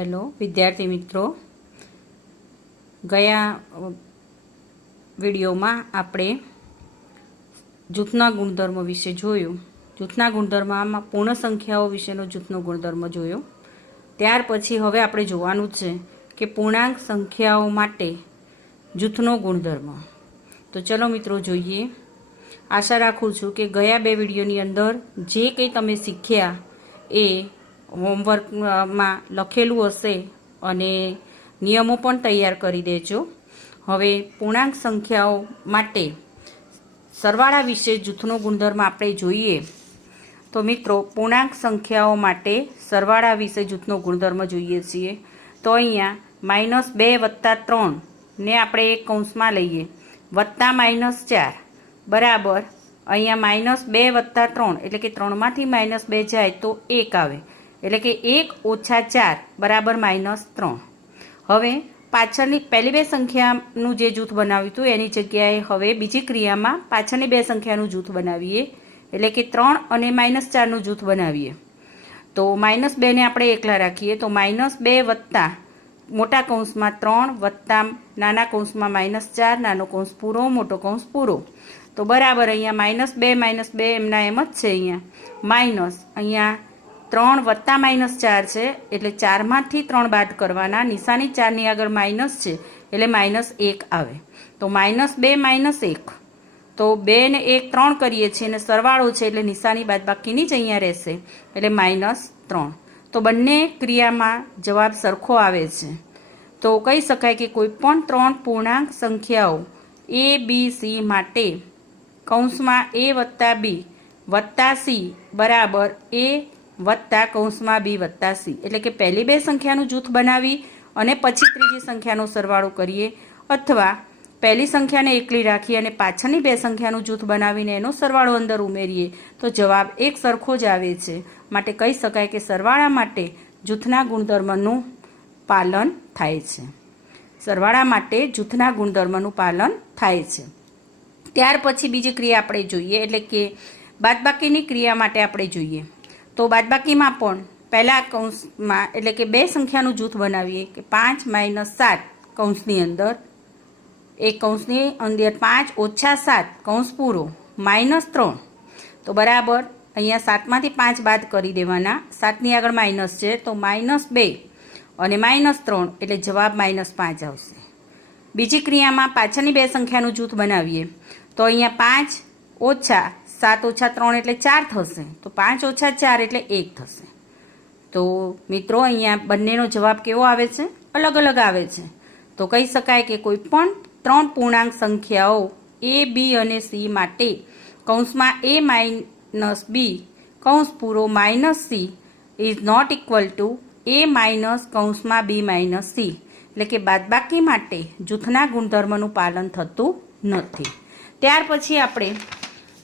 Hello વિદ્યાર્થી મિત્રો, ગયા વિડીયોમાં આપણે જૂથના ગુણધર્મો વિશે જોયું. જૂથના ગુણધર્મમાં પૂર્ણ સંખ્યાઓ વિશેનો જૂથનો ગુણધર્મ જોયો. ત્યાર પછી હવે આપણે જોવાનું છે કે પૂર્ણાંક સંખ્યાઓ માટે જૂથનો ગુણધર્મ. તો ચલો મિત્રો જોઈએ. આશા રાખું છું કે ગયા બે વિડીયોની અંદર જે કંઈ તમે શીખ્યા એ હોમવર્કમાં લખેલું હશે અને નિયમો પણ તૈયાર કરી દેજો. હવે પૂર્ણાંક સંખ્યાઓ માટે સરવાળા વિશે જૂથનો ગુણધર્મ આપણે જોઈએ. તો મિત્રો, પૂર્ણાંક સંખ્યાઓ માટે સરવાળા વિશે જૂથનો ગુણધર્મ જોઈએ છીએ. તો અહીંયા -2 + 3 ને આપણે એક કૌંસમાં લઈએ, વત્તા -4 બરાબર અહીંયા -2 + 3 એટલે કે 3માંથી -2 જાય તો 1 આવે, એટલે કે 1 - 4 બરાબર -3. હવે પાછળની પહેલી બે સંખ્યાનું જે જૂથ બનાવ્યું હતું એની જગ્યાએ હવે બીજી ક્રિયામાં પાછળની બે સંખ્યાનું જૂથ બનાવીએ, એટલે કે 3 અને -4નું જૂથ બનાવીએ. તો -2 ને આપણે એકલા રાખીએ, તો -2 વત્તા મોટા કૌંસમાં 3 વત્તા નાના કૌંસમાં -4, નાનો કૌંસ પૂરો, મોટો કૌંસ પૂરો. તો બરાબર અહીંયા -2 એમના એમ જ છે. અહીંયા 3 વત્તા -4 છે, એટલે 4માંથી 3 બાદ કરવાના. નિશાની 4ની આગળ માઇનસ છે એટલે -1 આવે. તો -2 -1, તો 2 ને 1 3 કરીએ છીએ અને સરવાળો છે એટલે નિશાની બાદબાકીની જ અહીંયા રહેશે એટલે -3. તો બંને ક્રિયામાં જવાબ સરખો આવે છે. તો કહી શકાય કે કોઈ પણ 3 પૂર્ણાંક સંખ્યાઓ a b c માટે કૌંસમાં a વત્તા b વત્તા c બરાબર a વત્તા કૌંસમાં b વત્તા c, એટલે કે પહેલી બે સંખ્યાનું જૂથ બનાવી અને પછી ત્રીજી સંખ્યાનો સરવાળો કરીએ, અથવા પહેલી સંખ્યાને એકલી રાખી અને પાછળની બે સંખ્યાનું જૂથ બનાવીને એનો સરવાળો અંદર ઉમેરીએ તો જવાબ એક સરખો જ આવે છે. માટે કહી શકાય કે સરવાળા માટે જૂથના ગુણધર્મનું પાલન થાય છે. સરવાળા માટે જૂથના ગુણધર્મનું પાલન થાય છે. ત્યાર પછી બીજી ક્રિયા આપણે જોઈએ, એટલે કે બાદબાકીની ક્રિયા માટે આપણે જોઈએ. તો બાદબાકીમાં પણ પહેલા કૌંસમાં એટલે કે બે સંખ્યાનું જૂથ બનાવીએ કે 5 - 7 કૌંસની અંદર, એક કૌંસની અંદર 5 - 7 કૌંસ પૂરો -3. તો બરાબર અહીંયા 7માંથી 5 બાદ કરી દેવાના, 7ની આગળ માઇનસ છે તો -2 અને -3 એટલે જવાબ -5 આવશે. બીજી ક્રિયામાં પાછળની બે સંખ્યાનું જૂથ બનાવીએ, તો અહીંયા 5 - 7 - 3 એટલે 4 થશે, તો 5 - 4 એટલે 1 થશે. તો મિત્રો, અહીંયા બંનેનો જવાબ કેવો આવે છે? અલગ અલગ આવે છે. તો કહી શકાય કે કોઈ પણ 3 પૂર્ણાંક સંખ્યાઓ a b અને c માટે કૌંસમાં a - b કૌંસ પૂરો -c is not equal to a - કૌંસમાં b - c, એટલે કે બાદબાકી માટે જૂથના ગુણધર્મનું પાલન થતું નથી. ત્યાર પછી આપણે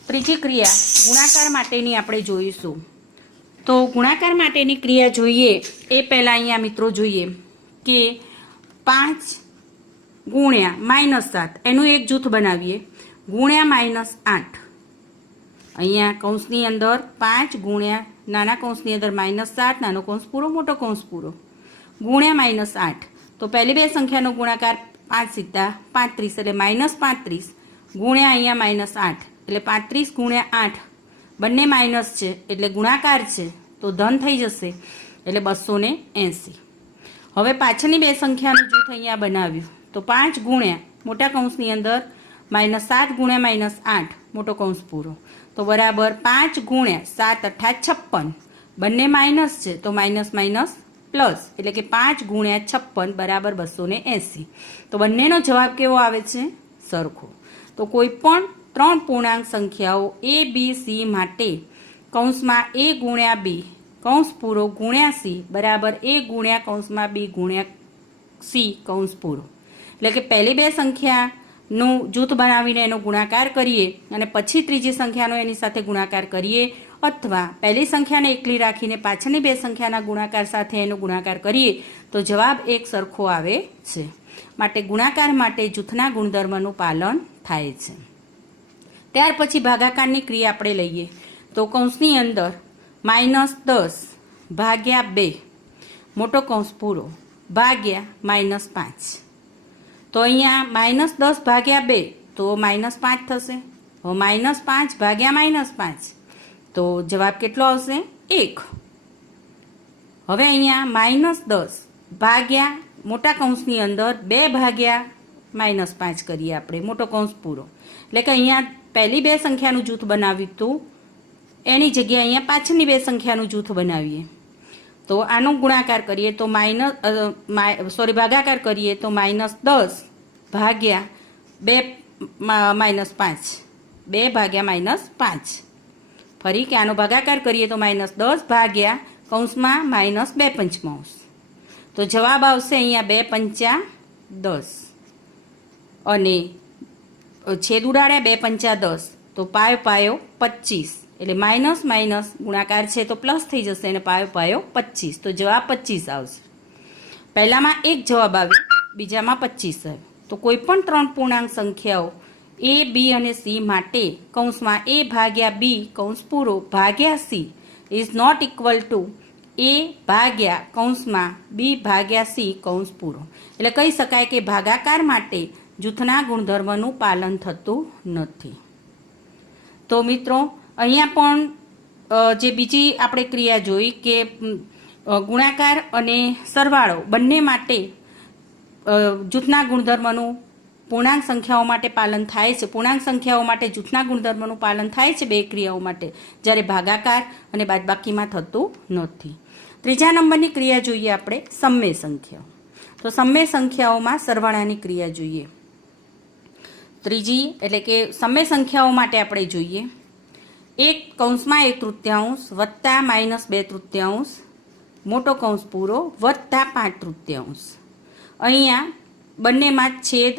ત્રીજી ક્રિયા ગુણાકાર માટેની આપણે જોઈશું. તો ગુણાકાર માટેની ક્રિયા જોઈએ એ પહેલાં અહીંયા મિત્રો જોઈએ કે 5 × -7 એનું એક જૂથ બનાવીએ, ગુણ્યા -8. અહીંયા કૌંસની અંદર 5 ગુણ્યા નાના કૌંસની અંદર -7, નાનો કૌંસ પૂરો, મોટો કૌંસ પૂરો, ગુણ્યા -8. તો પહેલી બે સંખ્યાનો ગુણાકાર 5 × 35 એટલે -35 ગુણ્યા અહીંયા -8 એટલે 35 × 8, બંને માઇનસ છે એટલે ગુણાકાર છે તો ધન થઈ જશે એટલે 280. હવે પાછળની બે સંખ્યાનું જૂથ અહીંયા બનાવ્યું, તો 5 ગુણ્યા મોટા કૌંસની અંદર -7 ગુણ્યા -8 મોટો કૌંસ પૂરો, તો બરાબર 5 ગુણ્યા 7 × 8 = 56, બંને માઇનસ છે તો માઇનસ પ્લસ એટલે કે 5 ગુણ્યા 56 બરાબર 280. તો બંનેનો જવાબ કેવો આવે છે? સરખો. તો કોઈ પણ 3 પૂર્ણાંક સંખ્યાઓ a b c માટે કૌંસમાં a × b કૌંસ પૂરો ગુણ્યા c બરાબર a ગુણ્યા કૌંસમાં b ગુણ્યા c કૌંસ પૂરો, એટલે કે પહેલી બે સંખ્યાનું જૂથ બનાવીને એનો ગુણાકાર કરીએ અને પછી ત્રીજી સંખ્યાનો એની સાથે ગુણાકાર કરીએ, અથવા પહેલી સંખ્યાને એકલી રાખીને પાછળની બે સંખ્યાના ગુણાકાર સાથે એનો ગુણાકાર કરીએ તો જવાબ એક સરખો આવે છે. માટે ગુણાકાર માટે જૂથના ગુણધર્મનું પાલન થાય છે. ત્યાર પછી ભાગાકારની ક્રિયા આપણે લઈએ, તો કૌંસની અંદર -10 / 2 મોટો કૌંસ પૂરો ભાગ્યા -5. તો અહીંયા -10 ભાગ્યા 2 તો -5 થશે. હવે -5 ભાગ્યા -5 તો જવાબ કેટલો આવશે? 1. હવે અહીંયા -10 ભાગ્યા મોટા કૌંસની અંદર 2 ભાગ્યા -5 કરીએ આપણે, મોટો કૌંસ પૂરો. એટલે કે અહીંયા પહેલી બે સંખ્યાનું જૂથ બનાવ્યું હતું એની જગ્યાએ અહીંયા પાછળની બે સંખ્યાનું જૂથ બનાવીએ. તો આનો ગુણાકાર કરીએ તો ભાગાકાર કરીએ તો -10 ભાગ્યા 2 ભાગ્યા -5. ફરી કે આનો ભાગાકાર કરીએ તો -10 ભાગ્યા કૌંસમાં -2 તો જવાબ આવશે અહીંયા 2 પંચા 10 અને છેદ ઉડાડ્યા 2 પંચા 10 તો પાયો પાયો 25 એટલે માઇનસ માઇનસ ગુણાકાર છે તો પ્લસ થઈ જશે અને પાયો પાયો 25 તો જવાબ 25 આવશે. પહેલામાં એક જવાબ આવ્યો, બીજામાં 25 આવ્યો. તો કોઈ પણ 3 પૂર્ણાંક સંખ્યાઓ a, b અને c માટે કૌંસમાં a ભાગ્યા b કૌંસ પૂરો ભાગ્યા c is not equal to a ભાગ્યા કૌંસમાં b ભાગ્યા c કૌંસ પૂરો. એટલે કહી શકાય કે ભાગાકાર માટે જૂથના ગુણધર્મનું પાલન થતું નથી. તો મિત્રો અહીંયા પણ જે બીજી આપણે ક્રિયા જોઈ કે ગુણાકાર અને સરવાળો બંને માટે જૂથના ગુણધર્મનું પૂર્ણાંક સંખ્યાઓ માટે પાલન થાય છે. પૂર્ણાંક સંખ્યાઓ માટે જૂથના ગુણધર્મનું પાલન થાય છે બે ક્રિયાઓ માટે, જ્યારે ભાગાકાર અને બાદબાકીમાં થતું નથી. ત્રીજા નંબરની ક્રિયા જોઈએ આપણે સમમેય સંખ્યાઓ. તો સમમેય સંખ્યાઓમાં સરવાળાની ક્રિયા જોઈએ. ત્રીજી એટલે કે સમમેય સંખ્યાઓ માટે આપણે જોઈએ એક કૌંસમાં 1/3 વત્તા -2/3 મોટો કૌંસ પૂરો વત્તા 5/3. અહીંયા બંનેમાં છેદ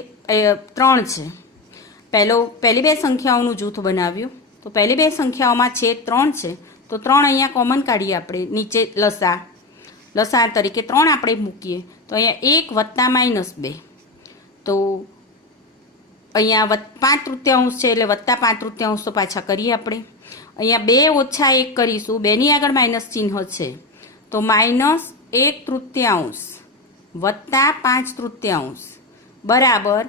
3 છે. પહેલી બે સંખ્યાઓનું જૂથ બનાવ્યું તો પહેલી બે સંખ્યાઓમાં છેદ 3 છે તો 3 અહીંયા કોમન કાઢીએ આપણે, નીચે લસા તરીકે 3 આપણે મૂકીએ તો અહીંયા 1 વત્તા -2 તો અહીંયા 5/3 છે એટલે વત્તા 5/3 તો પાછા કરીએ આપણે. અહીંયા 2 ઓછા 1 કરીશું, 2 ની આગળ માઇનસ ચિહ્ન છે તો -1/3 વત્તા 5/3 બરાબર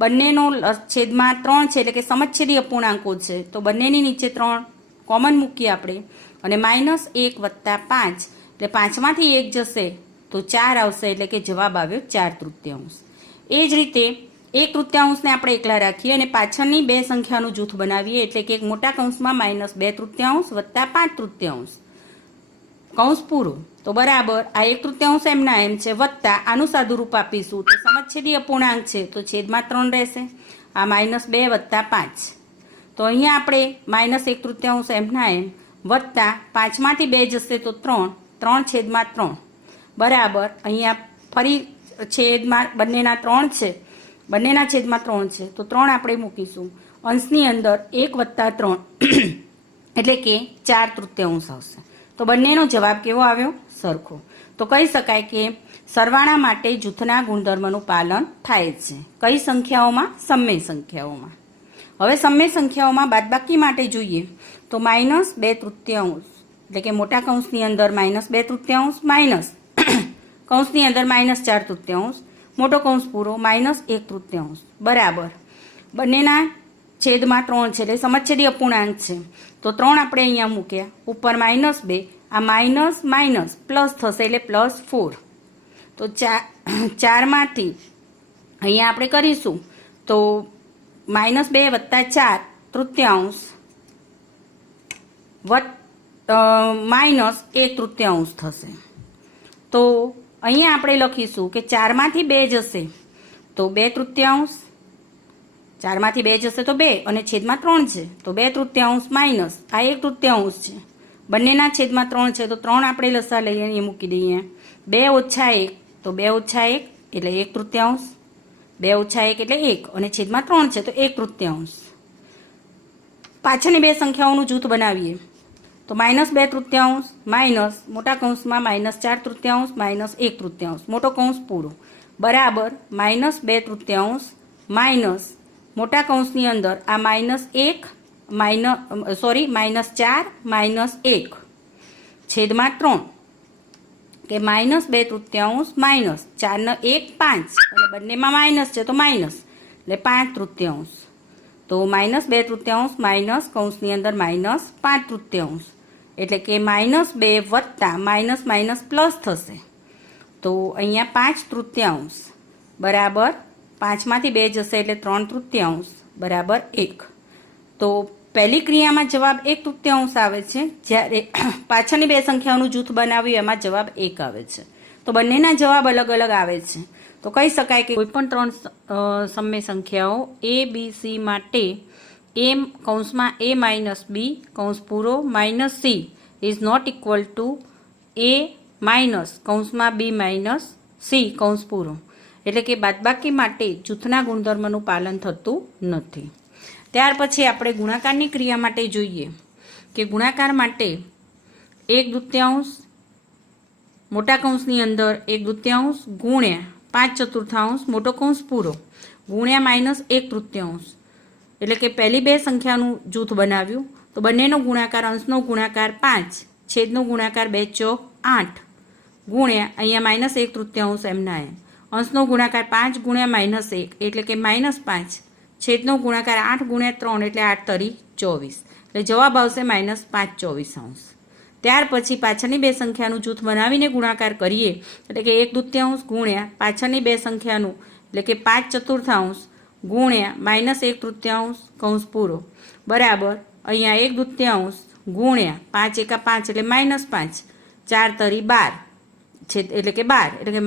બંનેનો છેદમાં 3 છે એટલે કે સમછેદી અપૂર્ણાંકો છે તો બંનેની નીચે 3 કોમન મૂકીએ આપણે અને -1 વત્તા 5 એટલે 5માંથી 1 જશે તો 4 આવશે એટલે કે જવાબ આવ્યો 4/3. એ જ રીતે 1/3 ને આપણે એકલા રાખીએ અને પાછળની બે સંખ્યાનું જૂથ બનાવીએ એટલે કે એક મોટા કૌંસમાં -2/3 વત્તા 5/3 કૌંસ પૂરું તો બરાબર આ 1/3 એમના એમ છે વત્તા આનું સાદુરૂપ આપીશું તો સમછેદી અપૂર્ણાંક છે તો છેદમાં 3 રહેશે. આ -2 વત્તા 5 તો અહીંયા આપણે -1/3 એમના એમ વત્તા 5માંથી 2 જશે તો 3 છેદમાં 3 બરાબર અહીંયા ફરી છેદમાં બંનેના 3 છે, બંનેના છેદમાં 3 છે તો 3 આપણે મૂકીશું. અંશની અંદર 1 વત્તા 3 એટલે કે 4/3 આવશે. તો બંનેનો જવાબ કેવો આવ્યો? સરખો. તો કહી શકાય કે સરવાળા માટે જૂથના ગુણધર્મનું પાલન થાય છે. કઈ સંખ્યાઓમાં? સમમેય સંખ્યાઓમાં. હવે સમમેય સંખ્યાઓમાં બાદબાકી માટે જોઈએ તો -2/3 એટલે કે મોટા કૌંસની અંદર -2/3 માઇનસ કૌંસની અંદર -4/3 મોટો કૌંસ પૂરો -1/3 બરાબર બંનેના છેદમાં 3 છે એટલે સમછેદી અપૂર્ણાંક છે તો 3 આપણે અહીંયા મૂક્યા, ઉપર -2 આ માઇનસ માઇનસ પ્લસ થશે એટલે +4 તો 4માંથી અહીંયા આપણે કરીશું તો -2 વત્તા 4/3 -1/3 થશે. તો અહીંયા આપણે લખીશું કે 4માંથી 2 જશે તો 2/3, 4માંથી 2 જશે તો 2 અને છેદમાં 3 છે તો 2/3 માઇનસ આ 1/3 છે, બંનેના છેદમાં 3 છે તો 3 આપણે લસા લઈએ એ મૂકી દઈએ. 2 ઓછા 1 તો 2 ઓછા 1 એટલે 1/3, 2 ઓછા 1 એટલે 1 અને છેદમાં 3 છે તો 1/3. પાછળની બે સંખ્યાઓનું જૂથ બનાવીએ તો -2/3 માઇનસ મોટા કૌંસમાં -4/3 -1/3 મોટો કૌંસ પૂરો બરાબર -2/3 માઇનસ મોટા કૌંસની અંદર આ -4 -1 છેદમાં 3 કે -2/3 માઇનસ 4 ને 1 5 અને બંનેમાં માઇનસ છે તો માઇનસ એટલે 5/3 તો -2/3 માઇનસ કૌંસની અંદર -5/3 એટલે કે -2 વત્તા માઇનસ માઇનસ પ્લસ થશે તો અહીંયા 5/3 બરાબર 5માંથી 2 જશે એટલે 3/3 બરાબર 1 તો પહેલી ક્રિયામાં જવાબ 1/3 આવે છે, જ્યારે પાછળની બે સંખ્યાઓનું જૂથ બનાવ્યું એમાં જવાબ 1 આવે છે. તો બંનેના જવાબ અલગ અલગ આવે છે. તો કહી શકાય કે કોઈપણ ત્રણ સમય સંખ્યાઓ a b c માટે a કૌંસમાં a માઇનસ b કૌંસ પૂરો minus c is not equal to a minus કૌંસમાં b માઇનસ c કૌંસ પૂરો, એટલે કે બાદબાકી માટે જૂથના ગુણધર્મનું પાલન થતું નથી. ત્યાર પછી આપણે ગુણાકારની ક્રિયા માટે જોઈએ કે ગુણાકાર માટે 1/2 મોટા કૌંસની અંદર 1/2 ગુણ્યા 5/4 મોટો કૌંસ પૂરો ગુણ્યા -1/3 એટલે કે પહેલી બે સંખ્યાનું જૂથ બનાવ્યું તો બંનેનો ગુણાકાર અંશનો ગુણાકાર 5 છેદનો ગુણાકાર 2 ચોક 8 ગુણ્યા અહીંયા -1/3 એમના એમ અંશનો ગુણાકાર 5 ગુણ્યા -1 એટલે કે -5 છેદનો ગુણાકાર 8 ગુણ્યા 3 એટલે 8 તરી 24 એટલે જવાબ આવશે -5/24. ત્યાર પછી પાછળની બે સંખ્યાનું જૂથ બનાવીને ગુણાકાર કરીએ એટલે કે 1/2 ગુણ્યા પાછળની બે સંખ્યાનું એટલે કે 5/4 ગુણ્યા -1/3 કૌંસ પૂરો બરાબર અહીંયા 1/2 ગુણ્યા 5 એકા 5 એટલે -5 4 તરી 12 છેદ એટલે કે 12 એટલે કે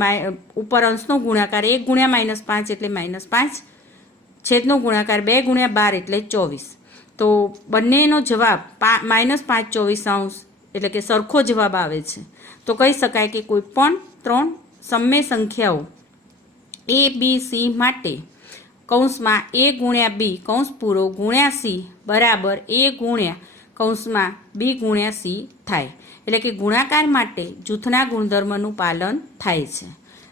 ઉપર અંશનો ગુણાકાર 1 ગુણ્યા -5 એટલે -5 છેદનો ગુણાકાર 2 ગુણ્યા 12 એટલે 24. તો બંનેનો જવાબ -5/24 એટલે કે સરખો જવાબ આવે છે. તો કહી શકાય કે કોઈ પણ ત્રણ સમય સંખ્યાઓ a b c માટે કૌંસમાં a ગુણ્યા b કૌંસ પૂરો ગુણ્યા c બરાબર a ગુણ્યા કૌંસમાં b ગુણ્યા c થાય, એટલે કે ગુણાકાર માટે જૂથના ગુણધર્મનું પાલન થાય છે.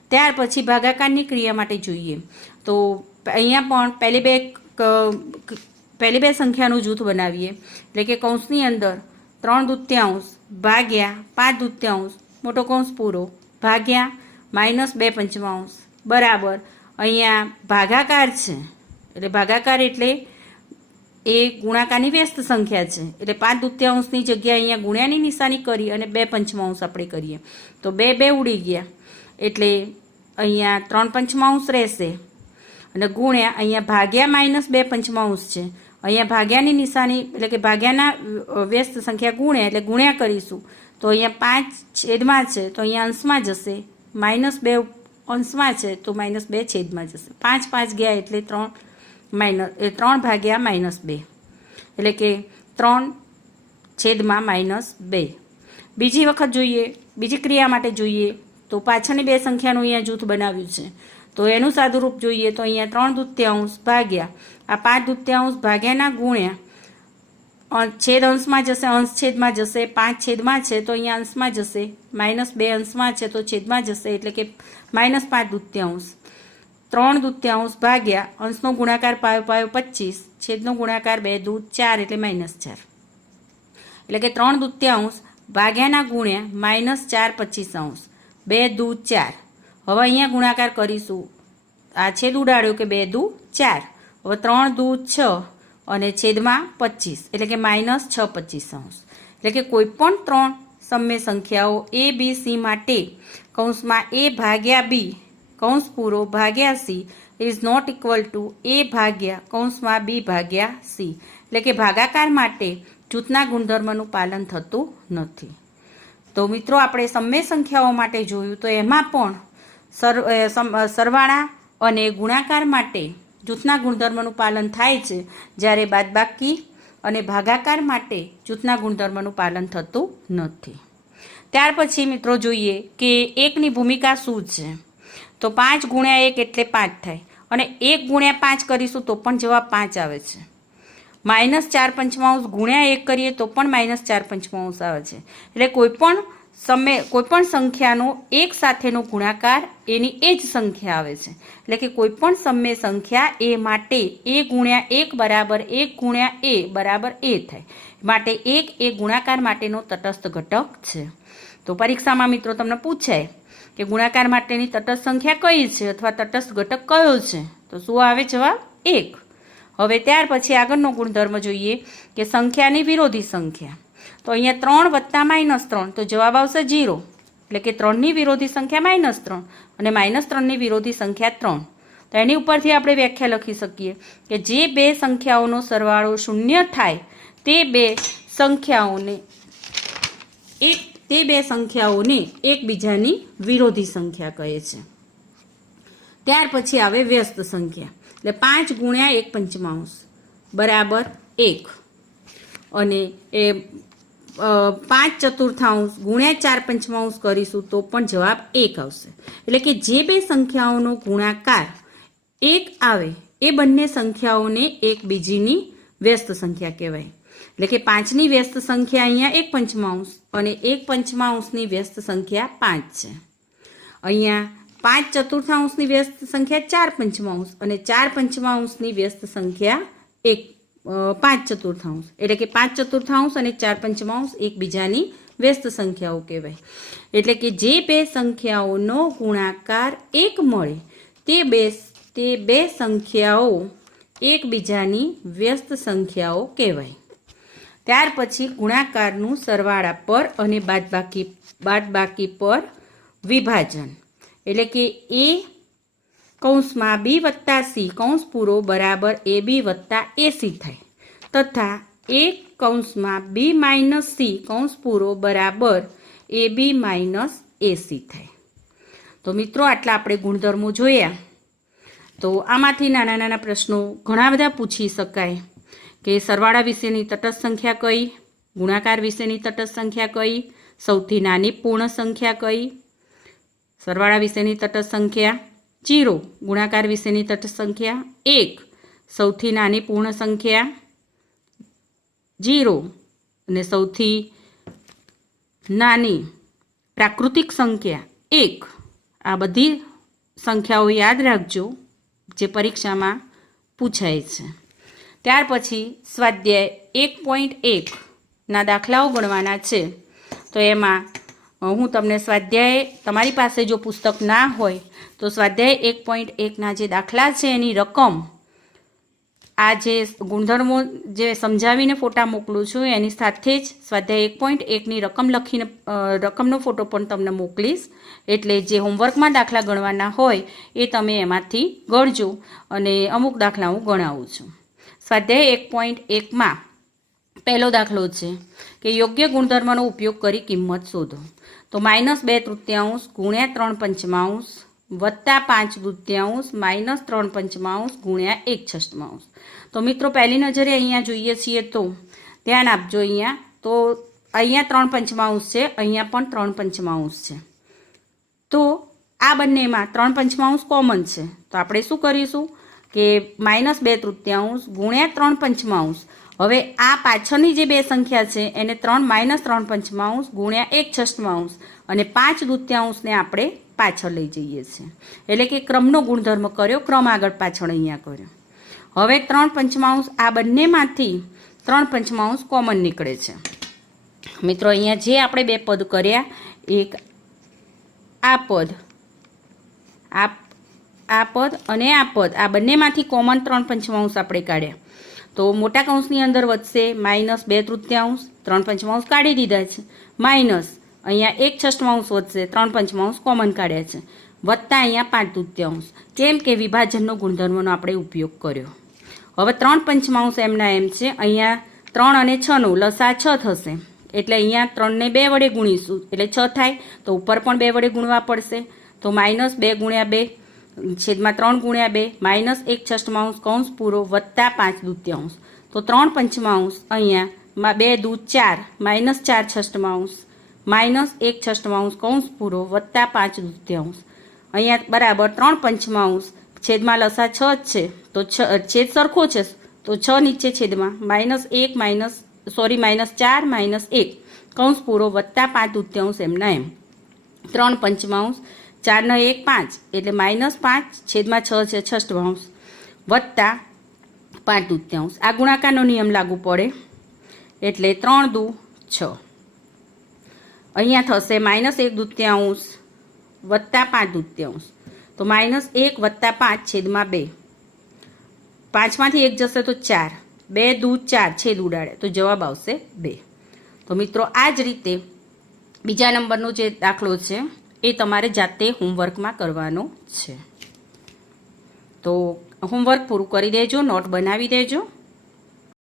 ત્યાર પછી ભાગાકારની ક્રિયા માટે જોઈએ તો અહીંયા પણ પહેલી બે સંખ્યાનું જૂથ બનાવીએ એટલે કે કૌંસની અંદર 3/2 ભાગ્યા 5/2 મોટો કૌંસ પૂરો ભાગ્યા -2/5 બરાબર અહીંયા ભાગાકાર છે એટલે ભાગાકાર એટલે એ ગુણાકારની વ્યસ્ત સંખ્યા છે એટલે 5/2ની જગ્યાએ અહીંયા ગુણ્યાની નિશાની કરી અને 2/5 આપણે કરીએ તો 2 ઉડી ગયા એટલે અહીંયા 3/5 રહેશે અને ગુણ્યા અહીંયા ભાગ્યા -2/5 છે, અહીંયા ભાગ્યાની નિશાની એટલે કે ભાગ્યાના વ્યસ્ત સંખ્યા ગુણ્યા એટલે ગુણ્યા કરીશું તો અહીંયા 5 છેદમાં છે તો અહીંયા અંશમાં જશે -2 અંશમાં છે તો -2 છેદમાં જશે 5 5 ગયા એટલે 3 ભાગ્યા -2 એટલે કે 3 છેદમાં -2. બીજી વખત જોઈએ બીજી ક્રિયા માટે જોઈએ તો પાછળની બે સંખ્યાનું અહીંયા જૂથ બનાવ્યું છે તો એનું સાદુરૂપ જોઈએ તો અહીંયા 3/2 ભાગ્યા આ 5/2 ભાગ્યાના ગુણ્યા છેદ અંશમાં જશે અંશ છેદમાં જશે 5 છેદમાં છે તો અહીંયા અંશમાં જશે -2 અંશમાં છે તો છેદમાં જશે એટલે કે -5/2 3/2 ભાગ્યા અંશનો ગુણાકાર 5/25 છેદનો ગુણાકાર 2 4 એટલે -4 એટલે કે 3/2 ભાગ્યાના ગુણ્યા -4/25 2 4. હવે અહીંયા ગુણાકાર કરીશું આ છેદ ઉડાડ્યો કે 2 4 હવે 3 6 અને છેદમાં 25 એટલે કે -6/25 એટલે કે કોઈ પણ ત્રણ સમય સંખ્યાઓ a b c માટે કૌંસમાં a ભાગ્યા b કૌંસ પૂરો ભાગ્યા c is not equal to a ભાગ્યા કૌંસમાં b ભાગ્યા c એટલે કે ભાગાકાર માટે જૂથના ગુણધર્મનું પાલન થતું નથી. તો મિત્રો આપણે સમય સંખ્યાઓ માટે જોયું તો એમાં પણ સરવાળા અને ગુણાકાર માટે જૂથના ગુણધર્મનું પાલન થાય છે, જ્યારે બાદબાકી અને ભાગાકાર માટે જૂથના ગુણધર્મનું પાલન થતું નથી. ત્યાર પછી મિત્રો જોઈએ કે 1ની ભૂમિકા શું છે તો 5 ગુણ્યા 1 એટલે 5 થાય અને 1 ગુણ્યા 5 કરીશું તો પણ જવાબ 5 આવે છે. -4/5 ગુણ્યા 1 કરીએ તો પણ -4/5 આવે છે. એટલે કોઈપણ સંખ્યાનો એક સાથેનો ગુણાકાર એની એ જ સંખ્યા આવે છે. એટલે કે કોઈપણ સમય સંખ્યા એ માટે a ગુણ્યા 1 બરાબર 1 ગુણ્યા a બરાબર a થાય માટે 1 એ ગુણાકાર માટેનો તટસ્થ ઘટક છે. તો પરીક્ષામાં મિત્રો તમને પૂછાય કે ગુણાકાર માટેની તટસ્થ સંખ્યા કઈ છે અથવા તટસ્થ ઘટક કયો છે, તો શું આવે જવાબ? 1. હવે ત્યાર પછી આગળનો ગુણધર્મ જોઈએ કે સંખ્યાની વિરોધી સંખ્યા. તો અહીંયા 3 વત્તા -3, તો જવાબ આવશે 0. એટલે કે 3ની વિરોધી સંખ્યા -3 અને -3ની વિરોધી સંખ્યા 3. તો એની ઉપરથી આપણે વ્યાખ્યા લખી શકીએ કે જે બે સંખ્યાઓનો સરવાળો 0 થાય તે બે સંખ્યાઓને એકબીજાની વિરોધી સંખ્યા કહે છે. ત્યાર પછી આવે વ્યસ્ત સંખ્યા. એટલે 5 ગુણ્યા 1/5 બરાબર 1 અને એ 5/4 ગુણ્યા 4/5 કરીશું તો પણ જવાબ 1 આવશે. એટલે કે જે બે સંખ્યાઓનો ગુણાકાર 1 આવે એ બંને સંખ્યાઓને એકબીજીની વ્યસ્ત સંખ્યા કહેવાય. એટલે કે 5ની વ્યસ્ત સંખ્યા અહીંયા 1/5 અને 1/5ની વ્યસ્ત સંખ્યા 5 છે. અહીંયા 5/4ની વ્યસ્ત સંખ્યા 4/5 અને 4/5ની વ્યસ્ત સંખ્યા 5/4. એટલે કે 5/4 અને 4/5 એકબીજાની વ્યસ્ત સંખ્યાઓ કહેવાય. એટલે કે જે બે સંખ્યાઓનો ગુણાકાર 1 મળે તે બે સંખ્યાઓ એકબીજાની વ્યસ્ત સંખ્યાઓ કહેવાય. ત્યાર પછી ગુણાકારનું સરવાળા પર અને બાદબાકી પર વિભાજન. એટલે કે a કૌંસમાં b વત્તા c કૌંસ પૂરો બરાબર ab વત્તા ac થાય તથા a કૌંસમાં b માઇનસ c કૌંસ પૂરો બરાબર ab માઇનસ ac થાય. તો મિત્રો આટલા આપણે ગુણધર્મો જોયા. તો આમાંથી નાના નાના પ્રશ્નો ઘણા બધા પૂછી શકાય કે સરવાળા વિશેની તટસ્થ સંખ્યા કઈ, ગુણાકાર વિશેની તટસ્થ સંખ્યા કઈ, સૌથી નાની પૂર્ણ સંખ્યા કઈ, સરવાળા વિશેની તટસ્થ સંખ્યા 0, ગુણાકાર વિશેની તટસ્થ સંખ્યા 1, સૌથી નાની પૂર્ણ સંખ્યા 0 અને સૌથી નાની પ્રાકૃતિક સંખ્યા 1. આ બધી સંખ્યાઓ યાદ રાખજો જે પરીક્ષામાં પૂછાય છે. ત્યાર પછી સ્વાધ્યાય 1.1 ના દાખલાઓ ગણવાના છે. તો એમાં હું તમને સ્વાધ્યાય, તમારી પાસે જો પુસ્તક ના હોય તો સ્વાધ્યાય 1.1 ના જે દાખલા છે એની રકમ, આ જે ગુણધર્મો જે સમજાવીને ફોટા મોકલું છું એની સાથે જ સ્વાધ્યાય 1.1ની રકમ લખીને રકમનો ફોટો પણ તમને મોકલીશ. એટલે જે હોમવર્કમાં દાખલા ગણવાના હોય એ તમે એમાંથી ગણજો અને અમુક દાખલા હું ગણાવું છું. સ્વાધ્યાય 1.1માં પહેલો દાખલો છે કે યોગ્ય ગુણધર્મનો ઉપયોગ કરી કિંમત શોધો. તો -2/3 ગુણ્યા 3/5 વત્તા 5/2 -3/5 ગુણ્યા 1/6. તો મિત્રો પહેલી નજરે અહીંયા જોઈએ છીએ તો ધ્યાન આપજો. અહીંયા 3/5 છે, અહીંયા પણ 3/5 છે. તો આ બંનેમાં 3/5 કોમન છે. તો આપણે શું કરીશું કે -2/3 ગુણ્યા 3/5. હવે આ પાછળની જે બે સંખ્યા છે એને 3 ગુણ્યા 1/6 અને 5/2 ને આપણે પાછળ લઈ જઈએ છીએ. એટલે કે ક્રમનો ગુણધર્મ કર્યો, ક્રમ આગળ પાછળ અહીંયા કર્યો. હવે 3/5 આ બંનેમાંથી 3/5 કોમન નીકળે છે. મિત્રો અહીંયા જે આપણે બે પદ કર્યા, એક આ પદ અને આ પદ, આ બંનેમાંથી કોમન 3/5 આપણે કાઢ્યા. તો મોટા કૌંસની અંદર વધશે -2/3, 3/5 કાઢી દીધા છે, માઇનસ અહીંયા 1/6 વધશે, 3/5 કોમન કાઢ્યા છે, વત્તા અહીંયા 5/2. કેમ કે વિભાજનનો ગુણધર્મનો આપણે ઉપયોગ કર્યો. હવે 3/5 એમના એમ છે. અહીંયા 3 અને 6નો લસા 6 થશે. એટલે અહીંયા 3ને 2 વડે ગુણીશું એટલે 6 થાય. તો ઉપર પણ 2 વડે ગુણવા પડશે. તો -2 ગુણ્યા 2 છેદમાં 3 ગુણ્યા 2 -1/6 કૌંસ પૂરો વત્તા 5/2. તો 3/5 અહીંયા 2 × 4 -4/6 -1/6 કૌંસ પૂરો વત્તા 5/2. અહીંયા બરાબર 3/5 છેદમાં લસા 6 છે તો છેદ સરખો છે તો 6 નીચે છેદમાં -4 -1 કૌંસ પૂરો વત્તા 5/2 એમના એમ. 3/5 4 નો 1 5 એટલે -5 છેદમાં 6 છે 6/6 વત્તા 5/2. આ ગુણાકારનો નિયમ લાગુ પડે એટલે 3 × 2 = 6. અહીંયા થશે -1/2 વત્તા 5/2, તો -1 વત્તા 5 છેદમાં 2, 5માંથી 1 જશે તો 4, 2 દૂ 4 છેદ ઉડાડે તો જવાબ આવશે 2. તો મિત્રો આ જ રીતે બીજા નંબરનો જે દાખલો છે એ તમારે જાતે હોમવર્કમાં કરવાનો છે. તો હોમવર્ક પૂરું કરી દેજો, નોટ બનાવી દેજો.